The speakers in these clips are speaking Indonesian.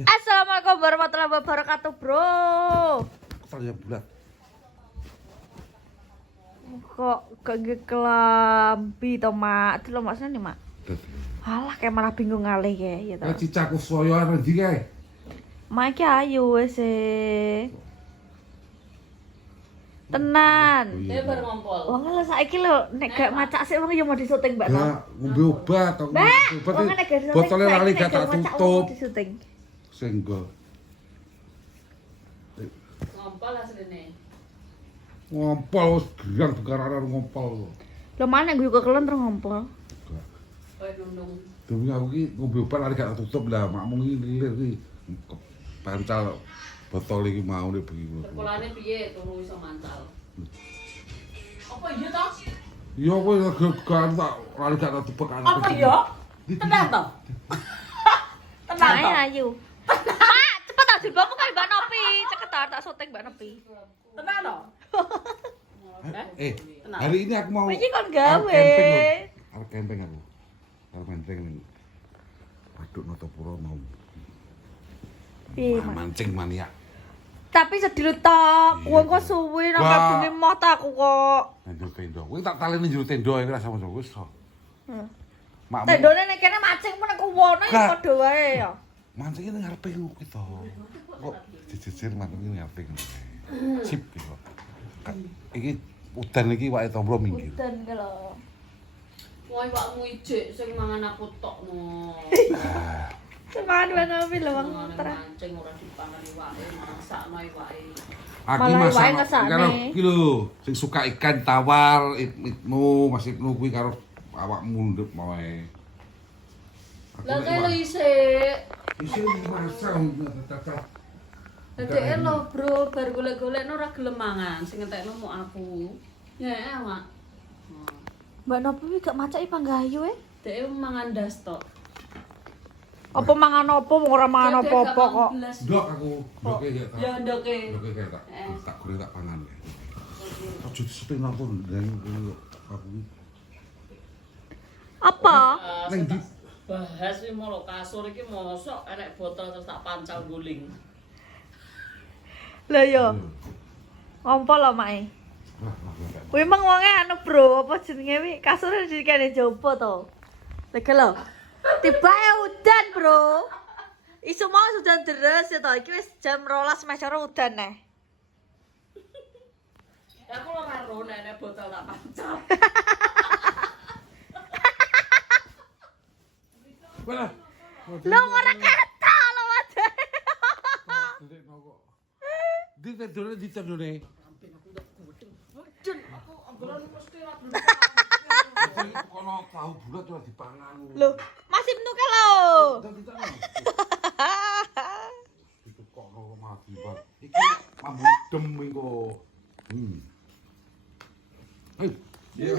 Assalamualaikum warahmatullahi wabarakatuh, bro. Saya bulat. Kok kagak kelambi to, Mak? Delok maksudnya nih, Mak. Alah, kayak malah bingung ngalih kayak ya Ya to. cicaku soyo arep ndi kae? Mak iki ayu wis tenan. Dia baru ngompol. Wong lho saiki lho nek gak macak sik wong ya mau disyuting, Mbak. Ya ngombe obat to. Mbak, wong nek gak disyuting. Botolnya lali saiki gak nek tak macak wong tutup. disyuting. Senggo. Ngompol asline. Ngompol wis gerang bekarane ngompol. Lho mana gue kekelen terus ngompol. Kowe nundung. Demi aku ki ngombe obat lali gak tak tutup lah, makmu iki lilir iki. Pancal botol iki mau nek begini. Sekolahane piye turu iso mancal. Apa iya toh? Ya kowe gak tak lali gak tak tutup kan. Apa iya? Tenan toh? Tenan Ayo toh? ayu. Mak, cepet tak jilbabmu kali Mbak Nopi. Ceketar tak syuting Mbak Nopi. Tenan toh? Hari ini aku mau Iki kon arep gawe. camping lho. Arep camping aku. Arep camping ning Waduk Notopuro mau Piye, Mak? mancing mania. Tapi sedih tok, Iya, wong kok kok. suwi nang Wah. kabune moh ta aku kok. Nang tenda. Kowe tak taleni njero tenda ae rasa mono wis to. Makmu Tendone nek kene mancing pun aku wono ya Gak. padha wae ya. mancing ning ngarepe kuwi to. Kok jejjer mancing ning ngarepe ngono kae. Sip iki kok. Iki udan iki wae tombro minggir. Udan ke lho. Wong iwakmu ijik sing mangan aku tok no. Semangat banget lho Bang Mangan Putra. mancing ora dipangan iwake, masakno iwake. Aku Malah masak wae ngesakne. karo iki lho sing suka ikan tawar, Ibnu, Mas Ibnu kuwi karo awakmu nduk wae. Lah kae lho isik. Isin masak tetap. Dedeke lho, Bro, bar golek-golekno ora gelem mangan, sing ngentekno mau aku. Ya, Mak. Mbak Nopi iki gak macaki panggayu Dek mangan das tok. Apa mangan apa wong ora mangan Dek apa-apa gak kok. belas. Ndok aku, ndoke ya tak. Ya ndoke. Ndoke kayak tak goreng tak pangan. Ojo diseting napa ndang aku. Apa? Neng di Bahas iki mau kasur iki mosok enek botol terus tak pancal guling. Lah yo. Ngompol lho Mak. Kuwi emang wonge anu bro, apa jenenge wi kasure dikene jopo to. Lha lho. Tibae udan, Bro. Isu mau sudah deres ya to. Iki wis jam 12 mesore udan neh. Aku lo karo enek botol tak pancal. Wala. Lho ora kata lho wae. Di tendone di tendone. Jen, aku ambulan mesti ora gelem. Kono tahu bulat ora dipangan. Lho, Mas Ibnu ke lho. Itu kok ora mati, Bang. Iki mambu dem engko. Hei. Iya.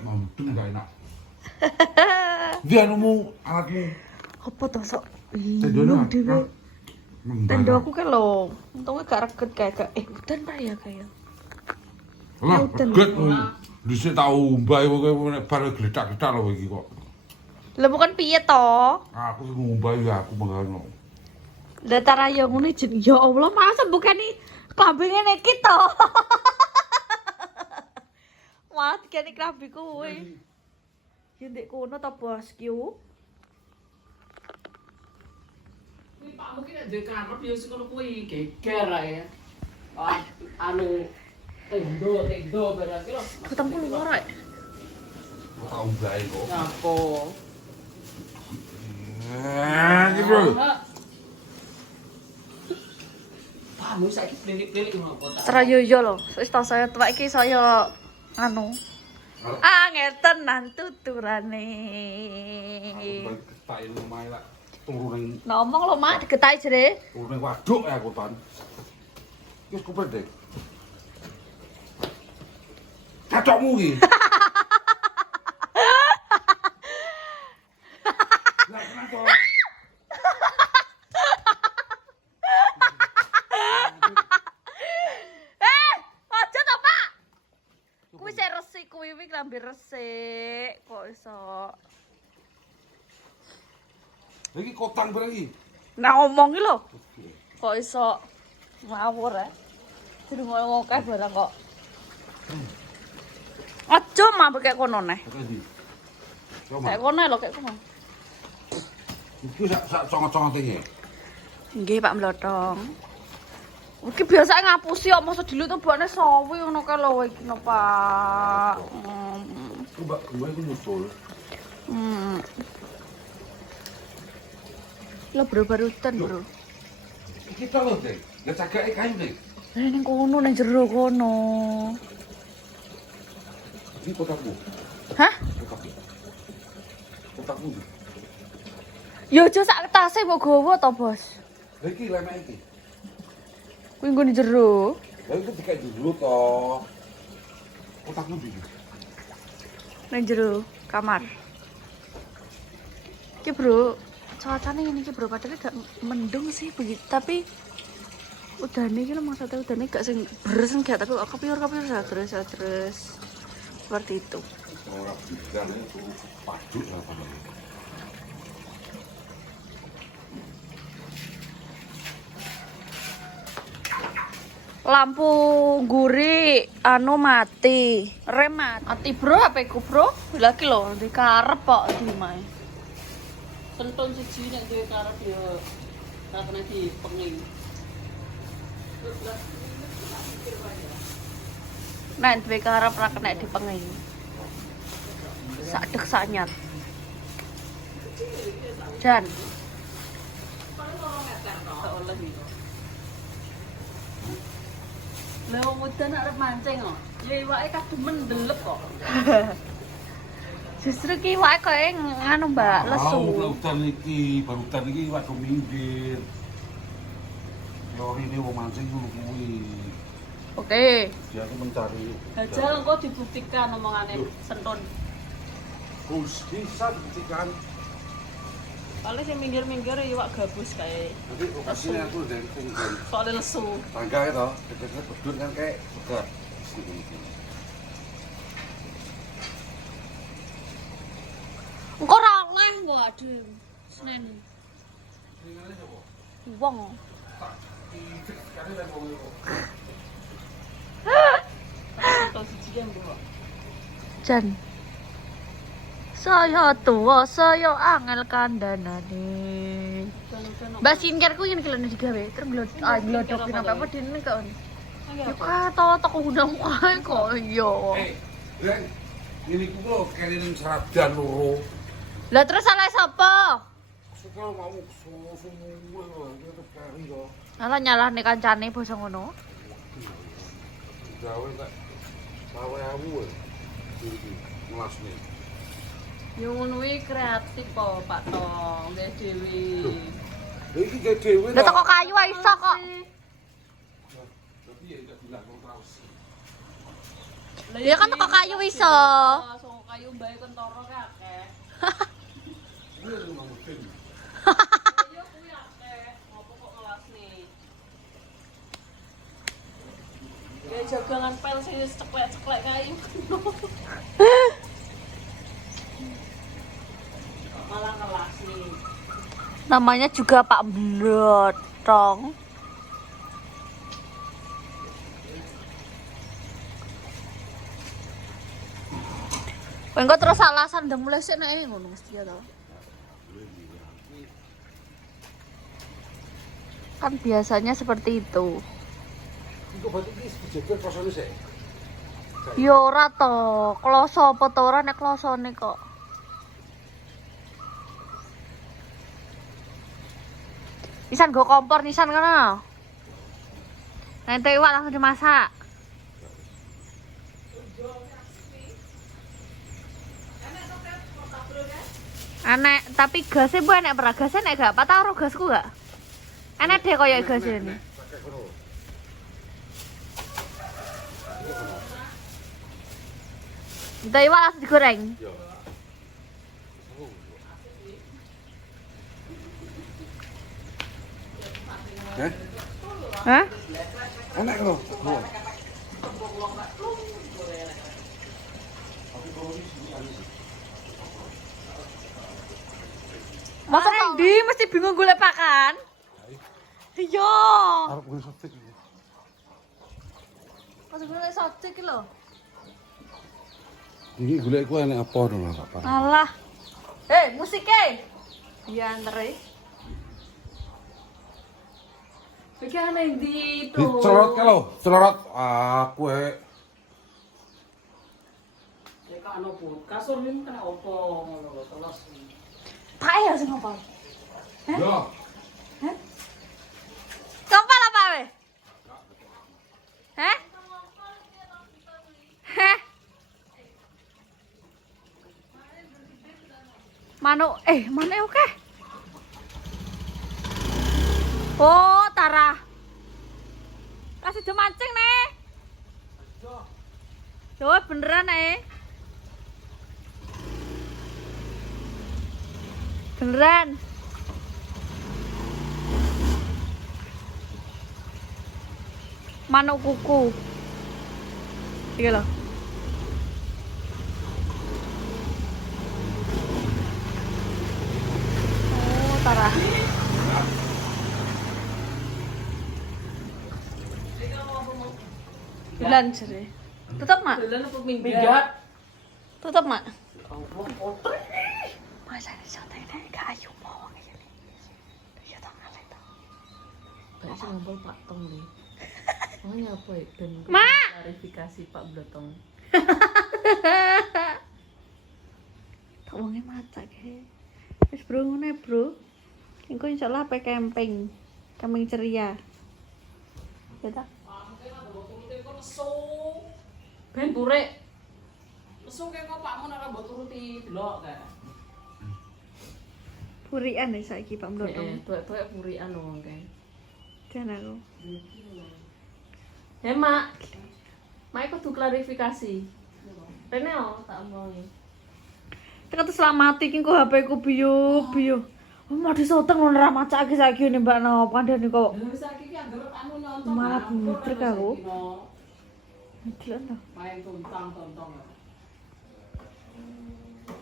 Mambu dem gak enak. Dia anumu alatmu. Apa to sok? Tendone Dhewe. Tendo aku ke lho. Untungnya gak reget kayak udan pak ya kayak. Lah, Udan. get. Dhisik tak umbah kowe nek bar gledak-gledak lho iki kok. Lah bukan piye to? Aku sing ngumbah ya aku mengano. Datar ayo ngene jen. Ya Allah, masa bukani klambi ngene iki to. Wah, dikene klambi kuwi. Ya ndek kono ta bosku. Kuwi pakmu ki nek duwe karep ya sing ngono kuwi geger ae. Ah, anu tendo berarti lho. Ketemu luar rek. Kok tak umbah kok. Nyapo? Iki bro. Pakmu saiki blilik-blilik ngopo ta? Terayo yo lho. Wis to saya tuwek iki saya anu. Angel tenan tuturane. Aku ketak ini omahe lak turu ning Ngomong lho Mak digetaki jere. turu ning waduk ya aku tan. Wis kupet dek. Cacokmu iki. Lah kenapa? Aja to, Pak. Kuwi sik resik kuwi klambi resik. Kok iso Iki kotang barang iki. Nah ngomong iki lho. Kok iso ngawur ya? Kudu ngomong kae barang kok. Aja mabuk kayak kono neh. Kayak kono lho kayak kono. Iki sak congot-congote iki. Nggih Pak Mlotong. Iki biasa ngapusi kok masa dulu tuh buane sawi ngono kae lho iki no Pak. Mbak, gue iki nyusul. Lo bro barutan bro. Iki to lho, Dek. Ya cagake kayu, Dek. Ning kono ning jero kono. Iki kotakku. Hah? Kotakku. Kotakku. Ya aja sak tase mbok gawa to, Bos. Lah iki lemek iki. Kuwi nggo ning jero. Lah itu dikek dulu to. Kotakku iki. Ning jero kamar. Iki bro, cuacanya ini iki bro padahal gak mendung sih begitu tapi udane iki lho maksudnya udane gak sing beres enggak tapi kok kepiur terus seperti itu. Ora bisa itu padu apa namanya. Lampu guri anu mati, rem mati bro, HP ku bro, lagi lho di karep kok di mae. Senton siji nek duwe karep ya ora kena dipenging. Nek duwe karep ora kena dipenging. Sak dek sak nyat. Jan. Lah wong udan arep mancing kok. Ya iwake kadung mendelep kok. Justru ki wae koe nganu Mbak, lesu. Barutan iki waktu minggir. Yo ini wong mancing ngono kuwi. Oke. Dia aku mencari. Aja engko dibuktikan omongane Senton. Kus bisa dibuktikan. Paling sing minggir-minggir iwak gabus kae. Nanti lokasinya aku dari punggung. Soale lesu. Tangga itu, dekatnya bedun kan kayak segar. Engko ora oleh kok adem. Senen. Wong. Senton siji kan mbok. Jan. Saya tua, saya angel kandhanane. Mbak Skincare ku ngene iki lho digawe. Terus glodok apa dene kok. Ya kata toko undang kae kok yo. Ren, ini ku lho kene seradan loro. Lah terus salah sapa? Sekarang mau semua lho, itu kari lho. Alah nyalahne kancane basa ngono. Gawe tak gawe awu. Iki ngelasne. Yo ngono kuwi kreatif kok Pak Tong, nggih dhewe. Lha iki gak dhewe Lah toko kayu wae iso kok. Tapi ya enggak bilang terus. Ya kan toko kayu iso. Soko kayu mbae kentoro kakek. Ini rumah mungkin. Yo kuwi akeh, ngopo kok ngelasne. Ya jagangan pel sing ceklek-ceklek kayu. Malah ngelasne. Namanya juga Pak Blotong. Engko terus alasan ndang mulai sik nek ngono mesti ya to. Kan biasanya seperti itu. Iku berarti iki dijejer kosone sik. Ya ora to, kloso apa to ora nek klosone kok. Nisan go kompor nisan kono. Nanti iwak langsung dimasak. Enek, tapi gasnya bu enek pernah gasnya enek gak? Pak taruh gasku gak? Enek deh koyo gasnya ini. Nanti iwak langsung digoreng. Hah? Enak lho. Masa di mesti bingung golek pakan? Iya. Arep gue sotik. Masa golek sotik iki lho. Iki golek ku enek apa lho Pak. Alah. Musike. Iya antere. Iki aneh di itu. Dicelot ke lho, celot aku Ya kan anu pun. Kasur ini kena opo ngono lho, telas. Pae ya sing ngopal. Yo. Ngopal apa we? Heh? Heh? Manuk, mana oke? Oh, Tara. Kasih do mancing nih. Coba beneran beneran. Manuk kuku. Iki lho. Oh, Tara. Bulan jere. Tutup, Mak. Dalan apa minggat? Tutup, Mak. Allah kotor. Masa ini santai nek gak ayu mau ngene. Ya tak ngale to. Gak sih ngobrol Pak Tong deh. Makanya apa ya? Dan Mak! klarifikasi Pak Blotong. Tak wonge macak he. Wis bro ngene, Bro. Engko insyaallah ape camping. Camping ceria. Ya tak. Ben pure. Lesu kayak kok pakmu nek mbok turuti delok kae. Purian ya saiki Pak Mlotong. Tuwek-tuwek purian wong kae. Dan aku. Mak. Mak kudu klarifikasi. Rene tak omongi. Tekan selamat iki kok HP ku biyo. Oh, mau disoteng lho ora macake saiki ne Mbak No kandhane kok. Lha saiki ki anggere anu nonton. Malah butrek aku. Delok to. Main tontang.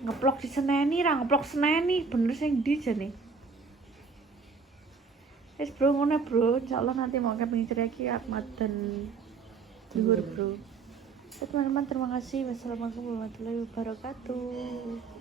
Ngeplok di seneni ra ngeplok seneni bener sing ndi jane. Wis bro ngono bro, insyaallah nanti mau camping ceria ki Ahmad dan Zuhur bro. Teman-teman terima kasih. Wassalamualaikum warahmatullahi wabarakatuh.